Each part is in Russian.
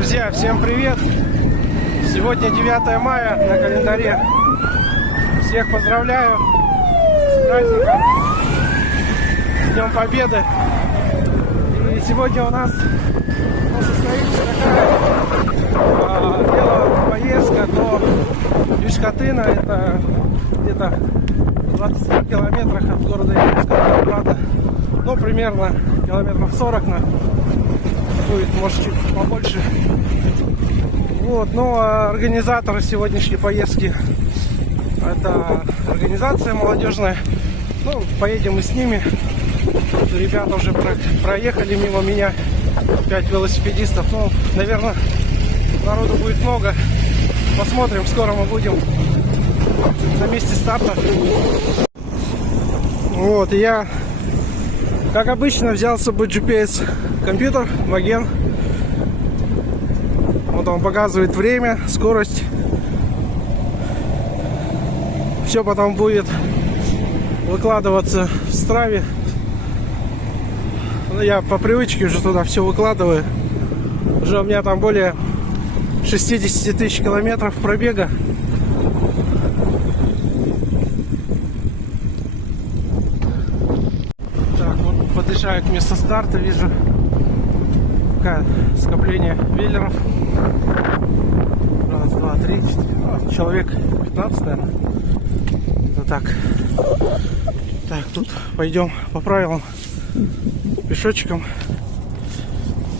Друзья, всем привет! Сегодня 9 мая на календаре. Всех поздравляю с праздником, с Днем Победы. И сегодня у нас состоится такая велопоездка до Ишкатына. Это где-то в 20 километрах от города Ижевска, правда. Ну, примерно километров 40 будет, может, чуть побольше. Вот, ну, а организаторы сегодняшней поездки — это организация молодежная. Ну, поедем мы с ними. Ребята уже проехали мимо меня, 5 велосипедистов. Ну, наверное, народу будет много. Посмотрим, скоро мы будем на месте старта. Вот, я, как обычно, взял с собой GPS-компьютер Wagen. Вот он показывает время, скорость. Все потом будет выкладываться в Страве. Ну, я по привычке уже туда все выкладываю. Уже у меня там более 60 тысяч километров пробега. Так, вот подъезжаю к месту старта, вижу такое скопление веллеров. Раз, два, три, 4, человек 15, наверное. Это так. Так, тут пойдем по правилам пешочком.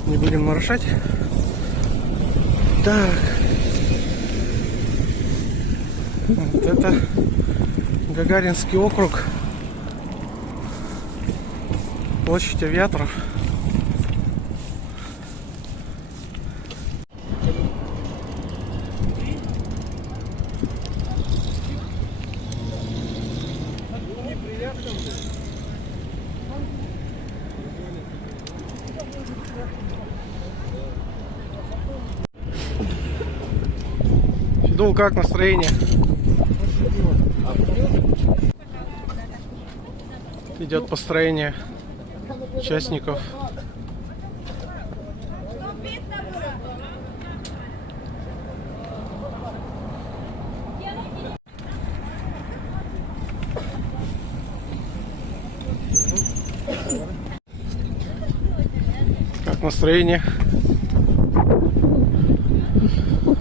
Не будем нарушать. Так. Вот это Гагаринский округ. Площадь Авиаторов. Фидул, как настроение? Идет построение участников. Как настроение?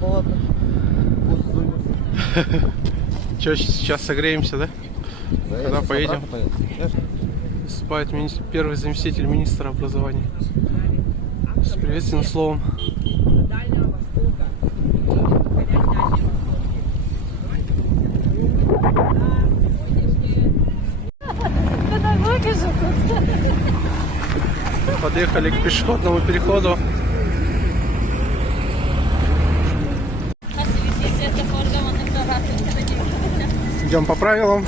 Холодно. Че, сейчас согреемся, да? Да, когда поедем? Выступает первый заместитель министра образования с приветственным словом. Подъехали к пешеходному переходу. Идем по правилам.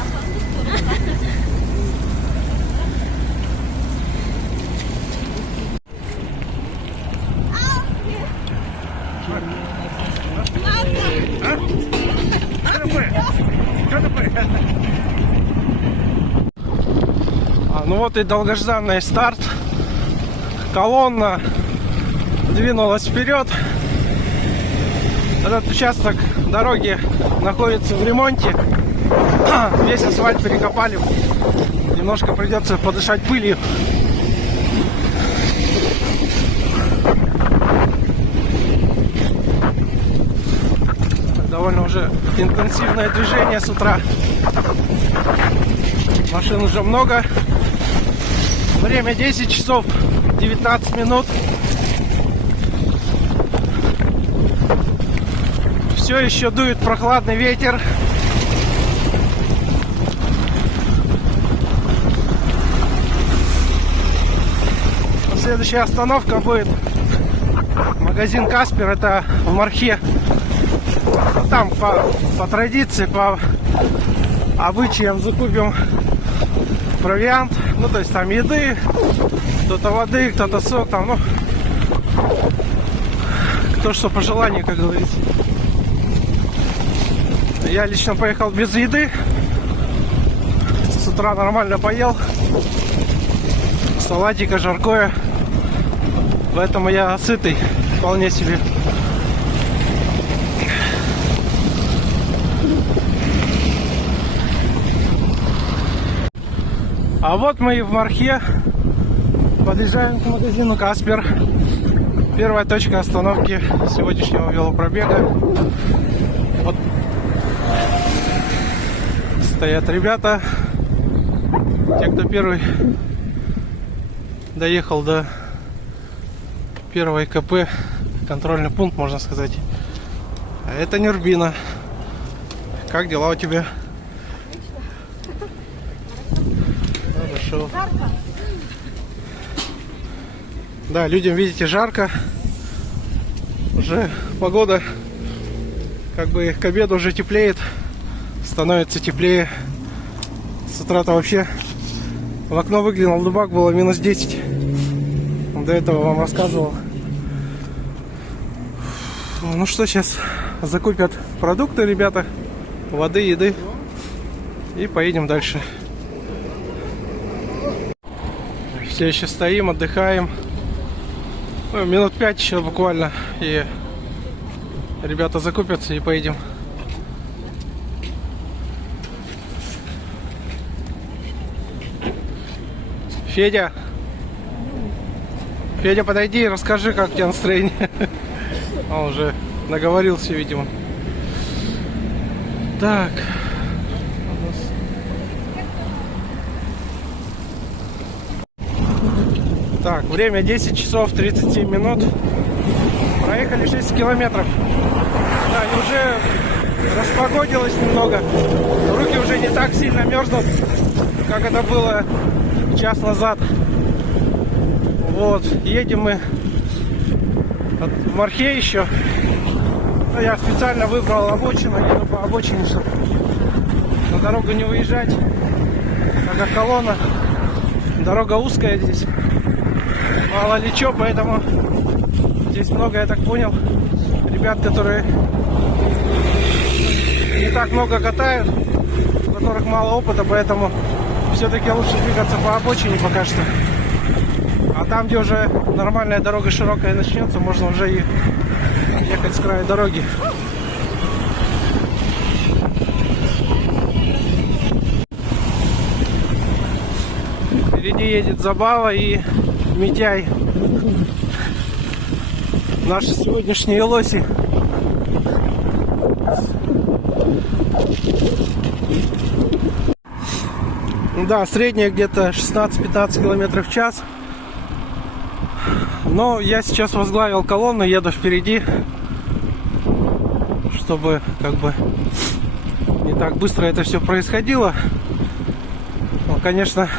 Ну вот и долгожданный старт. Колонна двинулась вперед. Этот участок дороги находится в ремонте. Весь асфальт перекопали. Немножко придется подышать пылью. Довольно уже интенсивное движение с утра. Машин уже много. Время 10 часов 19 минут. Все еще дует прохладный ветер. Следующая остановка будет магазин Каспер. Это в Мархе. Там по традиции, по обычаям закупим провиант. Ну, то есть там еды, кто-то воды, кто-то сок, там, ну, кто что по желанию, как говорится. Я лично поехал без еды. С утра нормально поел. Салатика, жаркое. Поэтому я сытый вполне себе. А вот мы и в Мархе. Подъезжаем к магазину Каспер. Первая точка остановки сегодняшнего велопробега. Вот стоят ребята. Те, кто первый доехал до первой КП, контрольный пункт, можно сказать. А это Нюрбина. Как дела у тебя? Хорошо. Да, людям, видите, жарко. Уже погода как бы к обеду уже теплеет. Становится теплее. С утра-то вообще в окно выглянул, дубак было минус 10. До этого вам рассказывал. Ну что, сейчас закупят продукты ребята, воды, еды. И поедем дальше. Все еще стоим, отдыхаем. Ну, минут 5 еще буквально. И ребята закупятся и поедем. Федя, подойди и расскажи, как у тебя настроение. Он уже наговорился, видимо. Так. Так, время 10 часов 37 минут. Проехали 6 километров. Да, и уже распогодилось немного. Руки уже не так сильно мерзнут, как это было час назад. Вот, едем мы в Мархе еще. Но я специально выбрал обочину, еду по обочине, чтобы на дорогу не выезжать, так как колонна. Дорога узкая здесь, мало ли что, поэтому здесь много, я так понял, ребят, которые не так много катают, у которых мало опыта, поэтому все-таки лучше двигаться по обочине пока что. А там, где уже нормальная дорога широкая начнется, можно уже и ехать с края дороги. Впереди едет Забава и Митяй. Наши сегодняшние лоси. Да, средняя где-то 16-15 километров в час. Но я сейчас возглавил колонну, еду впереди, чтобы как бы не так быстро это все происходило. Но, конечно,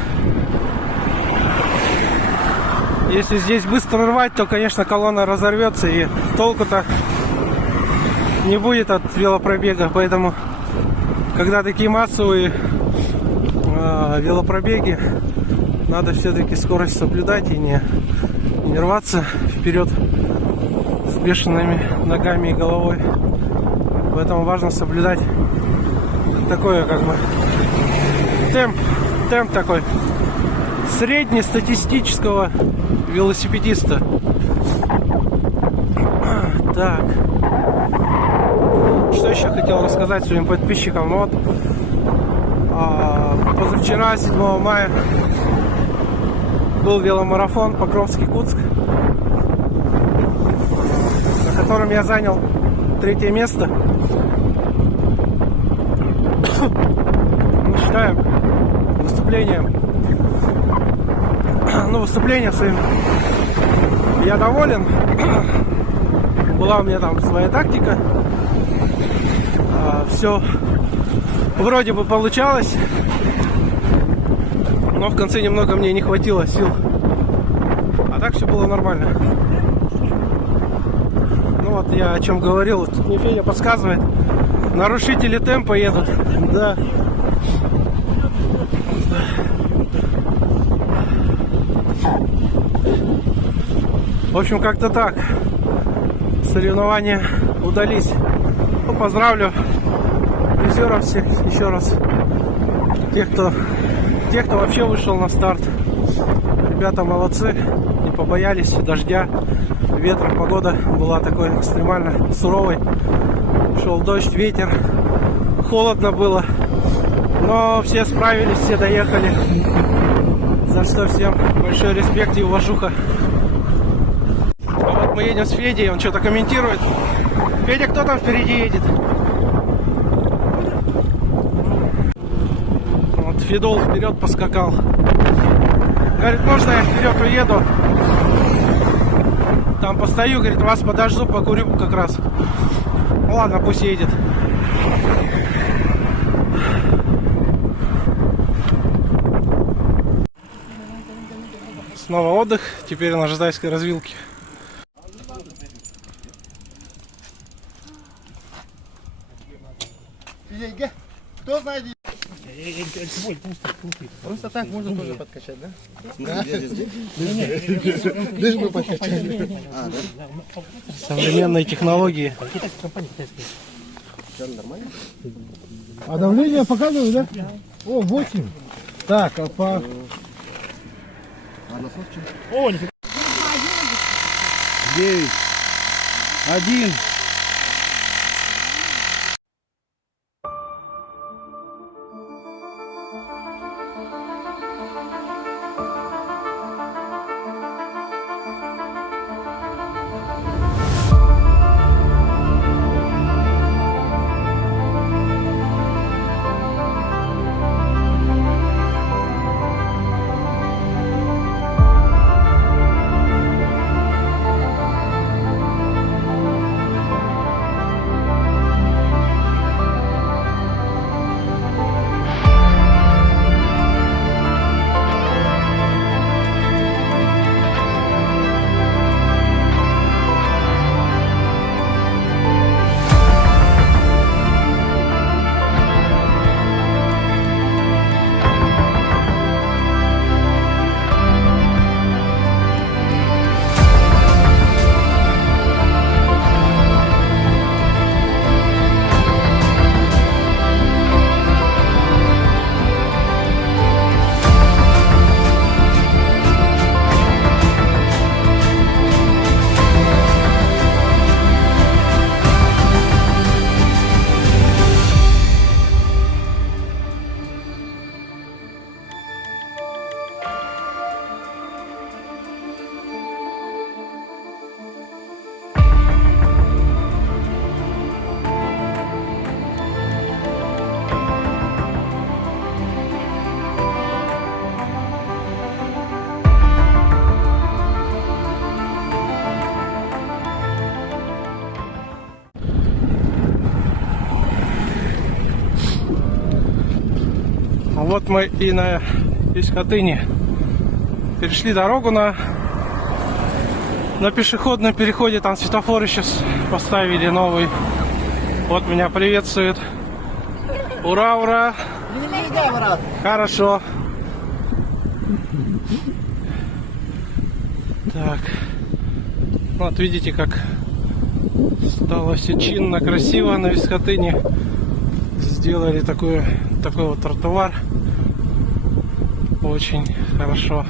если здесь быстро рвать, то, конечно, колонна разорвется и толку-то не будет от велопробега. Поэтому, когда такие массовые велопробеги, надо все-таки скорость соблюдать и не рваться вперед с бешеными ногами и головой. Поэтому важно соблюдать такое как бы темп такой среднестатистического велосипедиста. Так, что еще хотел рассказать своим подписчикам. Вот позавчера, 7 мая, был веломарафон Покровский-Кутск, на котором я занял 3-е место. Мы считаем выступлением своим я доволен. Была у меня там своя тактика. Все вроде бы получалось, но в конце немного мне не хватило сил. А так все было нормально. Ну вот я о чем говорил. Вот мне Федя подсказывает. Нарушители темпа едут. Да. В общем, как-то так. Соревнования удались. Ну, поздравлю призеров всех еще раз. Тех, кто вообще вышел на старт. Ребята молодцы. Не побоялись дождя, ветра. Погода была такой экстремально суровой. Шел дождь, ветер, холодно было. Но все справились, все доехали. За что всем большой респект и уважуха. А вот мы едем с Федей, он что-то комментирует. Федя, кто там впереди едет? Вот Федол вперед поскакал. Говорит, можно я вперед уеду? Там постою, говорит, вас подожду, покурю как раз. Ну ладно, пусть едет. Снова отдых, теперь на Ждайской развилке. Кто знает? Просто так можно тоже подкачать, да? Лишь бы подкачать. Современные технологии. Нормально? А давление показывает, да? О, 8. Так, а по... А насос что? 9. 1. Вот мы и на Искатыни перешли дорогу на пешеходном переходе. Там светофоры сейчас поставили новый. Вот меня приветствует. Ура, ура! Хорошо. Так. Вот видите, как стало все чинно, красиво на Искатыни. Сделали такой вот тротуар. Очень хорошо.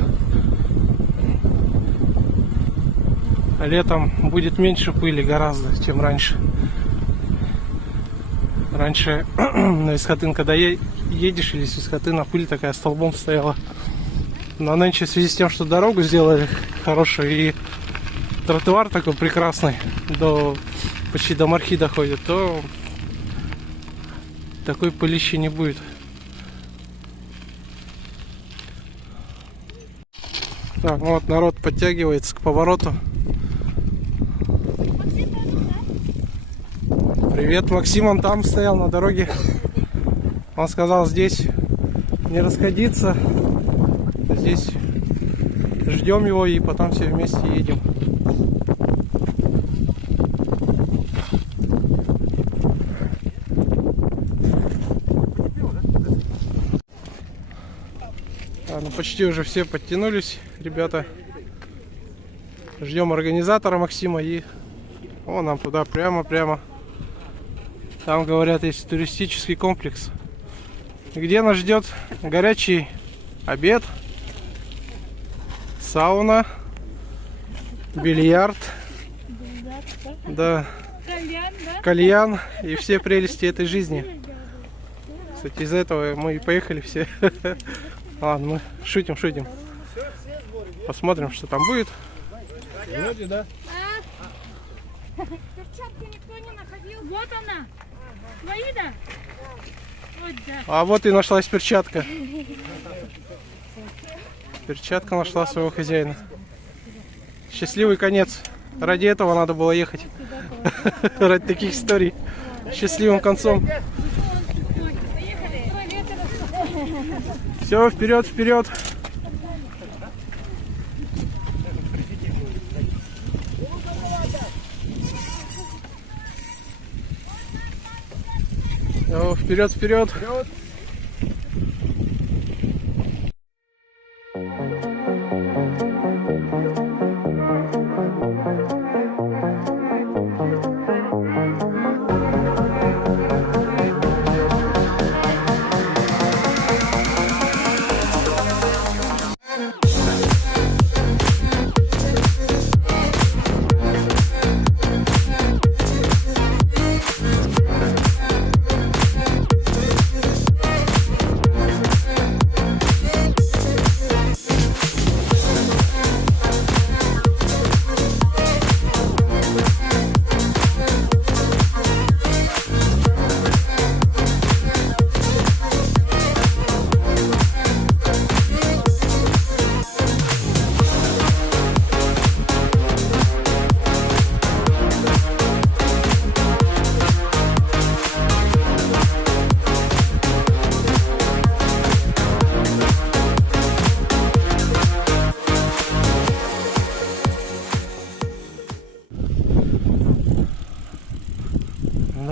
Летом будет меньше пыли гораздо, чем раньше. Раньше на Искатын, когда едешь или с Искатына, пыль такая столбом стояла. Но нынче в связи с тем, что дорогу сделали хорошую и тротуар такой прекрасный, почти до Мархи доходит, то такой пылищи не будет. Так, вот народ подтягивается к повороту. Привет, Максим, он там стоял на дороге. Он сказал, здесь не расходиться. Здесь ждем его и потом все вместе едем. Ну, почти уже все подтянулись, ребята. Ждем организатора Максима и нам туда прямо. Там, говорят, есть туристический комплекс, где нас ждет горячий обед, сауна, бильярд, да, Кальян, да? кальян и все прелести этой жизни. Кстати, из-за этого мы и поехали все. Ладно, мы шутим. Посмотрим, что там будет. Вроде, да? Перчатку никто не находил. Вот она. Твои, да? Вот, да. А вот и нашлась перчатка. Перчатка нашла своего хозяина. Счастливый конец. Ради этого надо было ехать. Ради таких историй. Счастливым концом. Все, вперед. Все, вперед.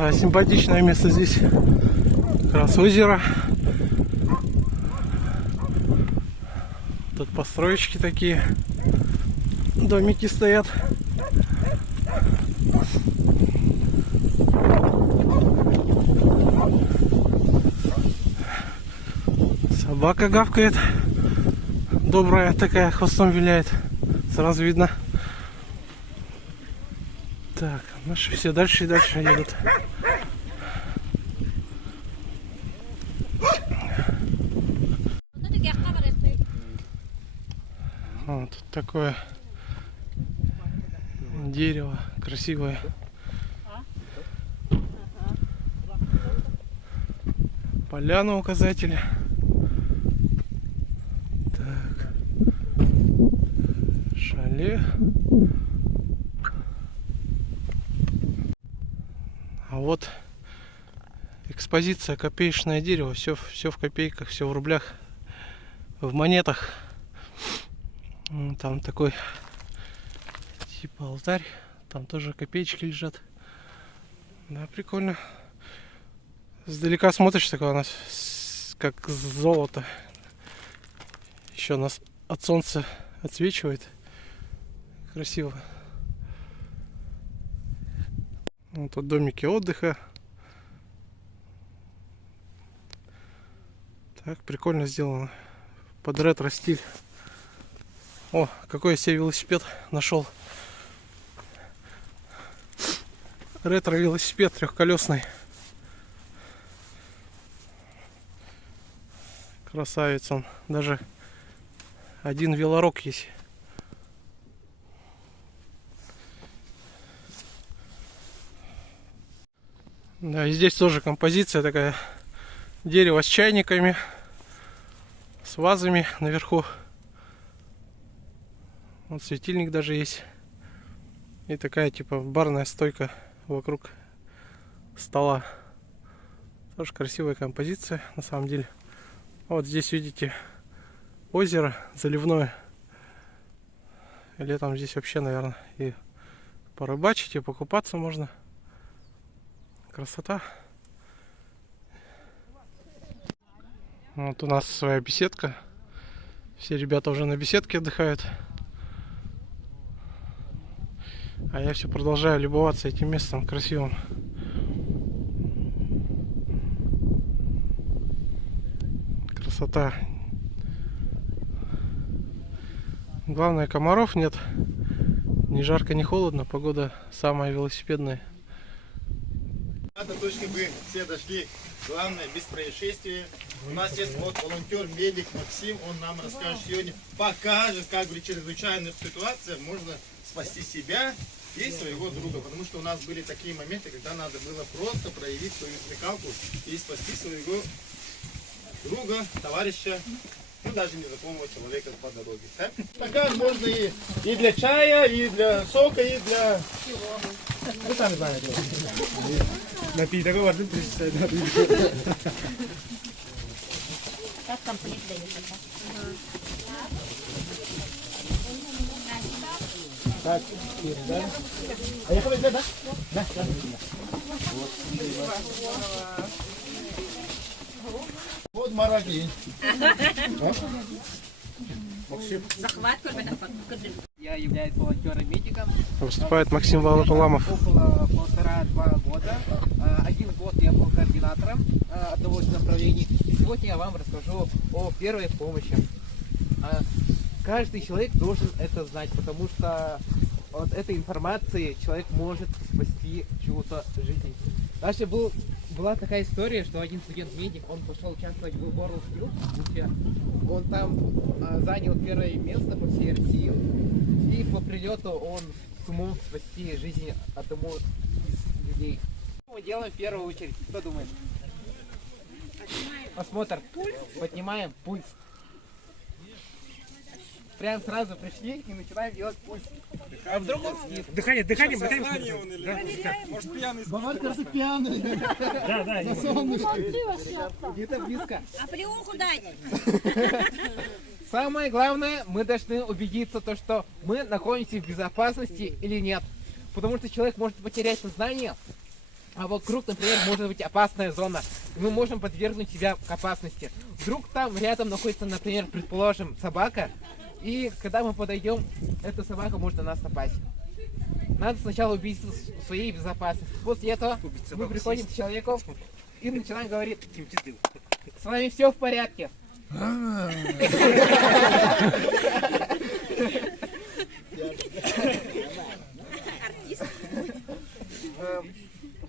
Да, симпатичное место здесь. Как раз озеро. Тут построечки такие. Домики стоят. Собака гавкает. Добрая такая, хвостом виляет. Сразу видно. Так, наши все дальше и дальше едут. Вот тут такое дерево красивое. Поляна, указатели. Так. Шале. А вот экспозиция копеечное дерево. Все в копейках, все в рублях, в монетах. Там такой типа алтарь. Там тоже копеечки лежат. Да, прикольно. Сдалека смотришь, такое у нас как золото. Еще нас от солнца отсвечивает. Красиво. Вот тут домики отдыха. Так, прикольно сделано. Под ретро-стиль. О, какой я себе велосипед нашел. Ретро-велосипед трехколесный. Красавец он. Даже один велорог есть. Да, и здесь тоже композиция такая. Дерево с чайниками, с вазами наверху. Вот светильник даже есть. И такая типа барная стойка вокруг стола. Тоже красивая композиция на самом деле. Вот здесь видите озеро заливное. Летом здесь вообще, наверное, и порыбачить, и покупаться можно. Красота. Вот у нас своя беседка. Все ребята уже на беседке отдыхают. А я все продолжаю любоваться этим местом красивым. Красота. Главное, комаров нет. Ни жарко, ни холодно, погода самая велосипедная. До точки Б все дошли. Главное, без происшествия. У нас есть вот волонтер, медик Максим. Он нам расскажет сегодня, покажет, как при чрезвычайных ситуациях можно спасти себя и своего друга. Потому что у нас были такие моменты, когда надо было просто проявить свою смекалку и спасти своего друга, товарища, ну даже незнакомого человека по дороге. Так? Стакан можно и для чая, и для сока, и для... Вы сами знаете. Напиток воды причитает. Как комплект дают? Так, да? А я да? Да, да. Вот мараги. Захват, Я являюсь волонтером-медиком. Выступает Максим Валаполамов. Около 1,5-2 года. 1 год я был координатором одного из направлений. И сегодня я вам расскажу о первой помощи. Каждый человек должен это знать, потому что от этой информации человек может спасти чью-то жизнь. Дальше была такая история, что один студент-медик, он пошел участвовать в World Skills. Он там занял первое место по всей России. И по прилету он смог спасти жизнь одному из людей. Что мы делаем в первую очередь? Кто думает? Осмотр. Поднимаем пульс. Прям сразу пришли и начинаем делать пульс. А вдруг он спит? Дыхание. Баварь, кажется, пьяный. Да. На солнышке. Где-то близко. А плюху дать? Самое главное, мы должны убедиться, то, что мы находимся в безопасности или нет. Потому что человек может потерять сознание, а вокруг, например, может быть опасная зона. И мы можем подвергнуть себя к опасности. Вдруг там рядом находится, например, предположим, собака. И когда мы подойдем, эта собака может на нас напасть. Надо сначала убедиться в своей безопасности. После этого мы приходим к человеку и начинаем говорить: с вами все в порядке.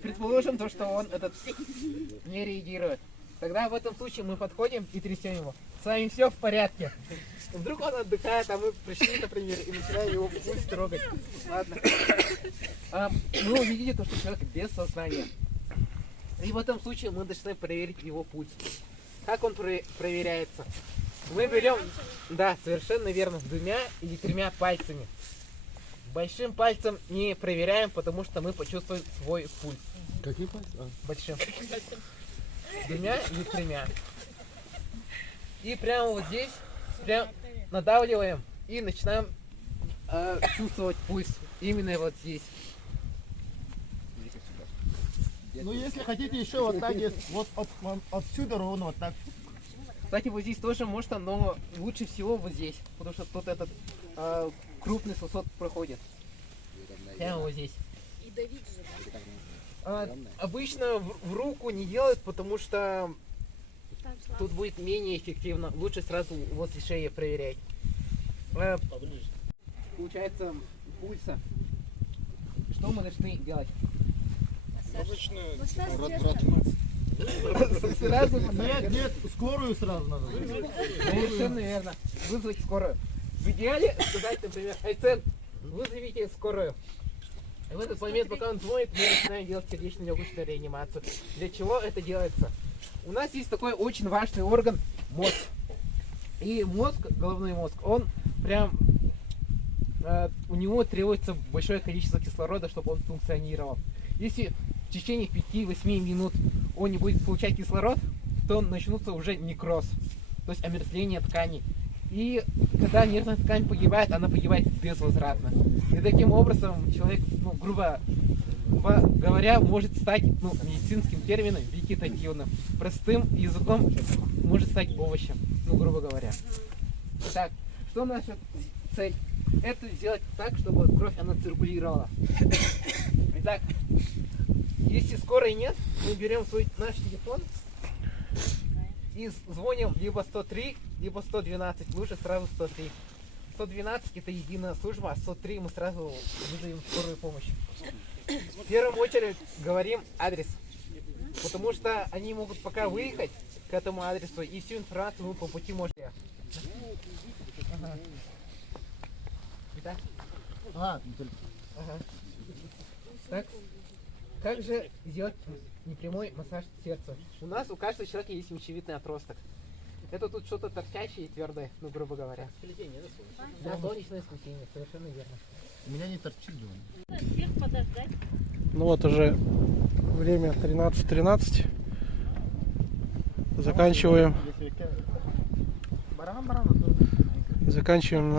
Предположим то, что он не реагирует. Тогда в этом случае мы подходим и трясем его. С вами все в порядке. Вдруг он отдыхает, а мы пришли, например, и начинаем его пульс трогать. Ладно. Мы увидели то, что человек без сознания. И в этом случае мы должны проверить его пульс. Как он проверяется? Мы берем, да, совершенно верно, 2 или 3 пальцами. Большим пальцем не проверяем, потому что мы почувствуем свой пульс. Какие пальцы? Большим. 2 или 3. И прямо вот здесь прям надавливаем и начинаем чувствовать пульс. Именно вот здесь. Ну, если хотите еще вот так, вот отсюда ровно вот так. Кстати, вот здесь тоже можно, но лучше всего вот здесь, потому что тут этот крупный сосуд проходит. Прямо вот здесь. Обычно в руку не делают, потому что тут будет менее эффективно. Лучше сразу возле шеи проверять. Получается, пульса. Что мы должны делать? Сразу Нет, скорую сразу надо. совершенно верно. Вызвать скорую. В идеале сказать, например: Айцен, вызовите скорую. И в этот момент, пока он звонит, мы начинаем делать сердечно-легочную реанимацию. Для чего это делается? У нас есть такой очень важный орган — мозг. И мозг, головной мозг, он прям... у него требуется большое количество кислорода, чтобы он функционировал. Если в течение 5-8 минут он не будет получать кислород, то начнутся уже некроз, то есть омертвление тканей. И когда нервная ткань погибает, она погибает безвозвратно. И таким образом человек, грубо говоря, может стать, медицинским термином, вегетативным. Простым языком может стать овощем, грубо говоря. Итак, что наша цель? Это сделать так, чтобы кровь, она циркулировала. Итак, если скорой нет, мы берем наш телефон и звоним либо 103, либо 112, лучше сразу 103. 112 это единая служба, а 103 мы сразу вызовем скорую помощь. В первую очередь говорим адрес, потому что они могут пока выехать к этому адресу и всю информацию мы по пути можем. Ага. Итак, ага. Так, как же сделать непрямой массаж сердца? У нас у каждого человека есть мечевидный отросток. Это тут что-то торчащее и твердое, ну грубо говоря. Сплетение, да, солнечное сплетение, совершенно верно. У меня не торчит, Джон. Всех подождать. Ну вот уже время 13:13. Заканчиваем. Заканчиваем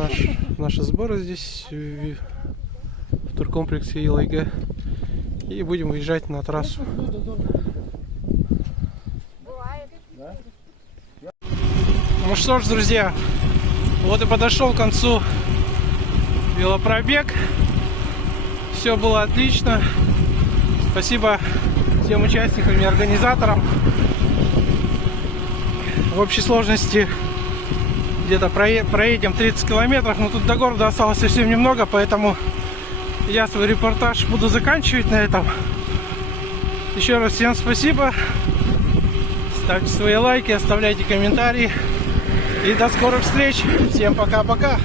наши сборы здесь в туркомплексе ИЛГ. И будем выезжать на трассу. Ну что ж, друзья, вот и подошел к концу велопробег. Все было отлично. Спасибо всем участникам и организаторам. В общей сложности где-то проедем 30 километров, но тут до города осталось совсем немного, поэтому я свой репортаж буду заканчивать на этом. Еще раз всем спасибо. Ставьте свои лайки, оставляйте комментарии. И до скорых встреч. Всем пока-пока.